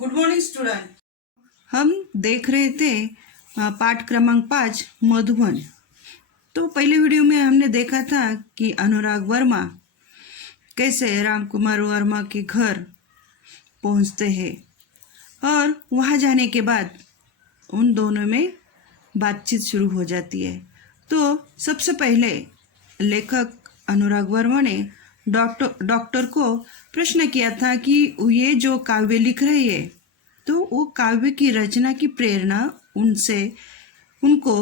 Good morning student. हम देख रहे थे पाठ क्रमांक 5 मधुबन। तो पहले वीडियो में हमने देखा था कि अनुराग वर्मा कैसे रामकुमार वर्मा के घर पहुंचते हैं और वहां जाने के बाद उन दोनों में बातचीत शुरू हो जाती है। तो सबसे पहले लेखक अनुराग वर्मा ने डॉक्टर को प्रश्न किया था कि ये जो काव्य लिख रही है तो वो काव्य की रचना की प्रेरणा उनको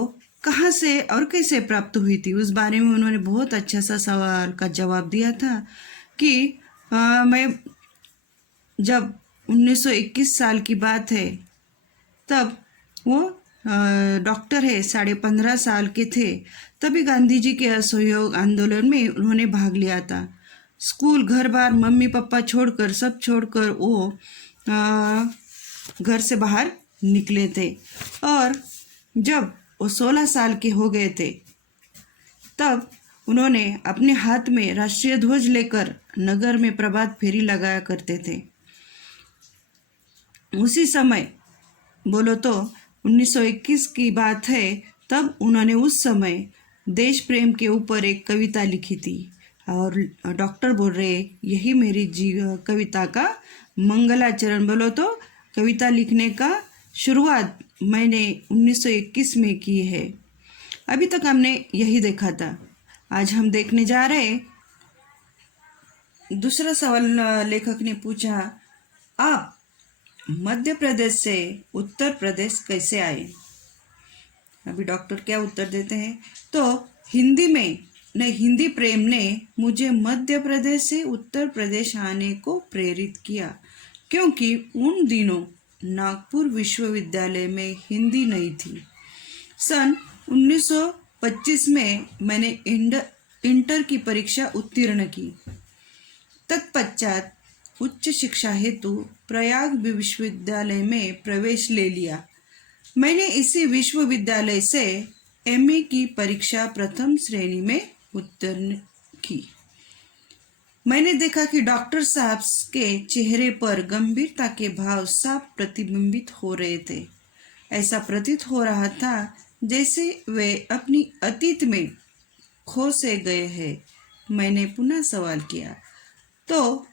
कहाँ से और कैसे प्राप्त हुई थी, उस बारे में उन्होंने बहुत अच्छा सा सवाल का जवाब दिया था कि मैं जब 1921 साल की बात है तब वो डॉक्टर है 15.5 साल के थे, तभी गांधी जी के असहयोग आंदोलन में उन्होंने भाग लिया था। स्कूल घर बार मम्मी पापा छोड़कर सब छोड़कर वो घर से बाहर निकले थे और जब वो 16 साल के हो गए थे तब उन्होंने अपने हाथ में राष्ट्रीय ध्वज लेकर नगर में प्रभात फेरी लगाया करते थे। उसी समय बोलो तो 1921 की बात है, तब उन्होंने उस समय देश प्रेम के ऊपर एक कविता लिखी थी और डॉक्टर बोल रहे यही मेरी कविता का मंगलाचरण। बोलो तो कविता लिखने का शुरुआत मैंने 1921 में की है। अभी तक हमने यही देखा था। आज हम देखने जा रहे दूसरा सवाल। लेखक ने पूछा, आप मध्य प्रदेश से उत्तर प्रदेश कैसे आए? अभी डॉक्टर क्या उत्तर देते हैं, तो हिंदी प्रेम ने मुझे मध्य प्रदेश से उत्तर प्रदेश आने को प्रेरित किया, क्योंकि उन दिनों नागपुर विश्वविद्यालय में हिंदी नहीं थी। सन 1925 में मैंने इंटर की परीक्षा उत्तीर्ण की। तत्पश्चात उच्च शिक्षा हेतु प्रयाग विश्वविद्यालय में प्रवेश ले लिया। मैंने इसी विश्वविद्यालय से एमए की परीक्षा प्रथम श्रेणी में उत्तीर्ण की। मैंने देखा कि डॉक्टर साहब के चेहरे पर गंभीरता के भाव साफ प्रतिबिंबित हो रहे थे। ऐसा प्रतीत हो रहा था जैसे वे अपनी अतीत में खो से गए हैं। मैंने पुनः सवाल किया तो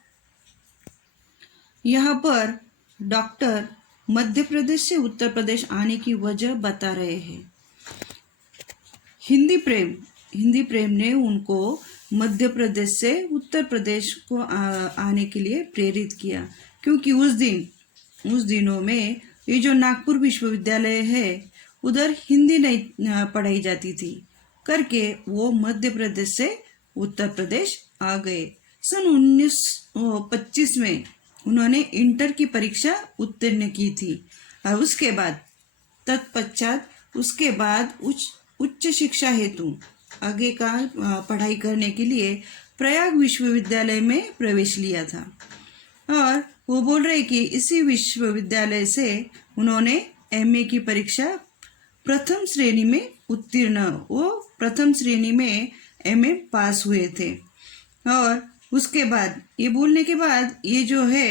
यहाँ पर डॉक्टर मध्य प्रदेश से उत्तर प्रदेश आने की वजह बता रहे हैं। हिंदी प्रेम ने उनको मध्य प्रदेश से उत्तर प्रदेश को आने के लिए प्रेरित किया, क्योंकि उस दिनों में ये जो नागपुर विश्वविद्यालय है उधर हिंदी नहीं पढ़ाई जाती थी करके वो मध्य प्रदेश से उत्तर प्रदेश आ गए। सन 1925 में उन्होंने इंटर की परीक्षा उत्तीर्ण की थी और उसके बाद उच्च शिक्षा हेतु आगे का पढ़ाई करने के लिए प्रयाग विश्वविद्यालय में प्रवेश लिया था। और वो बोल रहे कि इसी विश्वविद्यालय से उन्होंने एमए की परीक्षा प्रथम श्रेणी में वो प्रथम श्रेणी में एमए पास हुए थे। और उसके बाद ये बोलने के बाद ये जो है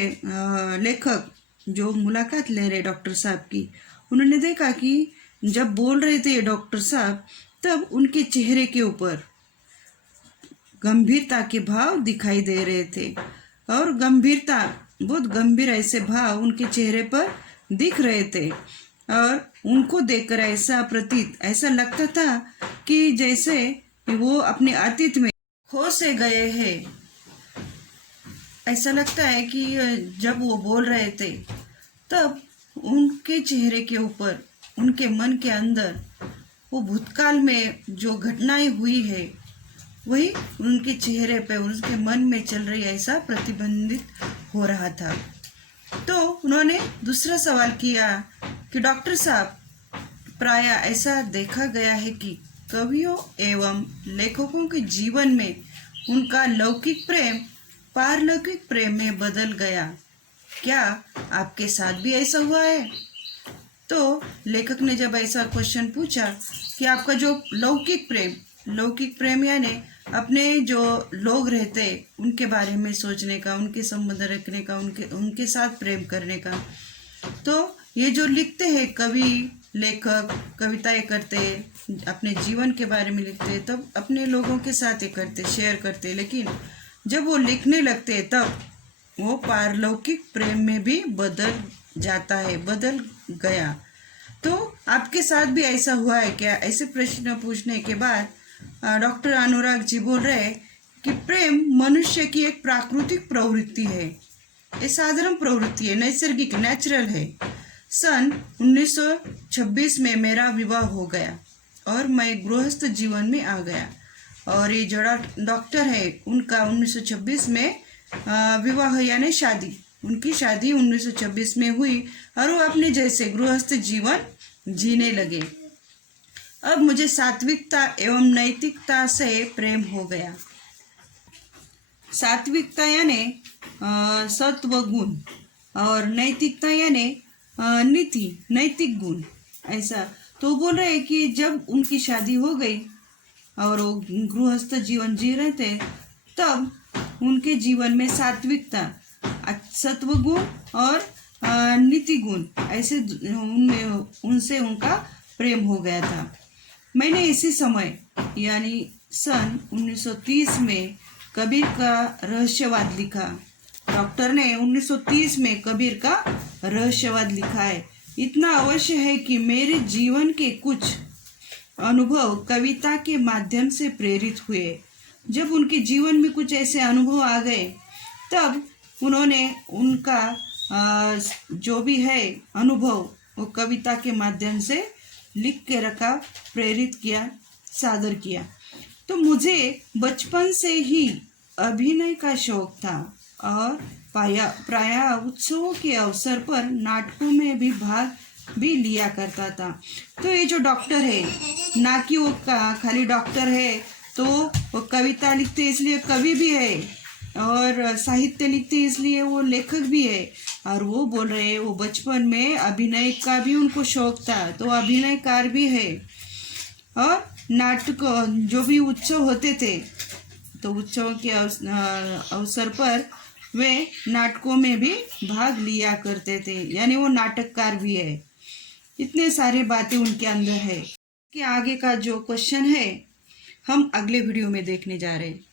लेखक जो मुलाकात ले रहे डॉक्टर साहब की, उन्होंने देखा कि जब बोल रहे थे डॉक्टर साहब तब उनके चेहरे के ऊपर गंभीरता के भाव दिखाई दे रहे थे और बहुत गंभीर ऐसे भाव उनके चेहरे पर दिख रहे थे और उनको देखकर ऐसा लगता था कि जैसे वो अपने अतीत में खो से गए हैं। ऐसा लगता है कि जब वो बोल रहे थे तब उनके चेहरे के ऊपर उनके मन के अंदर वो भूतकाल में जो घटनाएं हुई है वही उनके चेहरे पे उनके मन में चल रही ऐसा प्रतिबिंबित हो रहा था। तो उन्होंने दूसरा सवाल किया कि डॉक्टर साहब, प्राय ऐसा देखा गया है कि कवियों एवं लेखकों के जीवन में उनका लौकिक प्रेम पारलौकिक प्रेम में बदल गया, क्या आपके साथ भी ऐसा हुआ है? तो लेखक ने जब ऐसा क्वेश्चन पूछा कि आपका जो लौकिक प्रेम यानी अपने जो लोग रहते उनके बारे में सोचने का, उनके संबंध रखने का, उनके साथ प्रेम करने का, तो ये जो लिखते हैं कवि लेखक कविताएं करते अपने जीवन के बारे में लिखते तब अपने लोगों के साथ ये करते शेयर करते, लेकिन जब वो लिखने लगते तब वो पारलौकिक प्रेम में भी बदल जाता है, बदल गया। तो आपके साथ भी ऐसा हुआ है क्या? ऐसे प्रश्न पूछने के बाद डॉक्टर अनुराग जी बोल रहे हैं कि प्रेम मनुष्य की एक प्राकृतिक प्रवृत्ति है, ये साधारण प्रवृत्ति है, नैसर्गिक नेचुरल है। सन 1926 में मेरा विवाह हो गया और मैं गृहस्थ जीवन में आ गया। और ये जो डॉक्टर है उनका 1926 में विवाह यानी शादी, उनकी शादी 1926 में हुई और वो अपने जैसे गृहस्थ जीवन जीने लगे। अब मुझे सात्विकता एवं नैतिकता से प्रेम हो गया। सात्विकता यानी सत्व गुण और नैतिकता यानी नीति नैतिक गुण, ऐसा। तो बोल रहे हैं कि जब उनकी शादी हो गई और वो गृहस्थ जीवन जी रहे थे तब उनके जीवन में सात्विकता सत्व गुण और नीति गुण ऐसे उनसे उनका प्रेम हो गया था। मैंने इसी समय यानी सन 1930 में कबीर का रहस्यवाद लिखा। डॉक्टर ने 1930 में कबीर का रहस्यवाद लिखा है। इतना अवश्य है कि मेरे जीवन के कुछ अनुभव कविता के माध्यम से प्रेरित हुए। जब उनके जीवन में कुछ ऐसे अनुभव आ गए तब उन्होंने उनका जो भी है अनुभव वो कविता के माध्यम से लिख के रखा, प्रेरित किया, सादर किया। तो मुझे बचपन से ही अभिनय का शौक था और प्रायः उत्सवों के अवसर पर नाटकों में भी भाग भी लिया करता था। तो ये जो डॉक्टर है ना कि वो खाली डॉक्टर है, तो वो कविता लिखते इसलिए कवि भी है और साहित्य लिखते इसलिए वो लेखक भी है। और वो बोल रहे हैं वो बचपन में अभिनय का भी उनको शौक था, तो अभिनयकार भी है। और नाटक जो भी उत्सव होते थे तो उत्सव के अवसर पर वे नाटकों में भी भाग लिया करते थे, यानी वो नाटककार भी है। इतने सारे बातें उनके अंदर है कि आगे का जो क्वेश्चन है हम अगले वीडियो में देखने जा रहे हैं।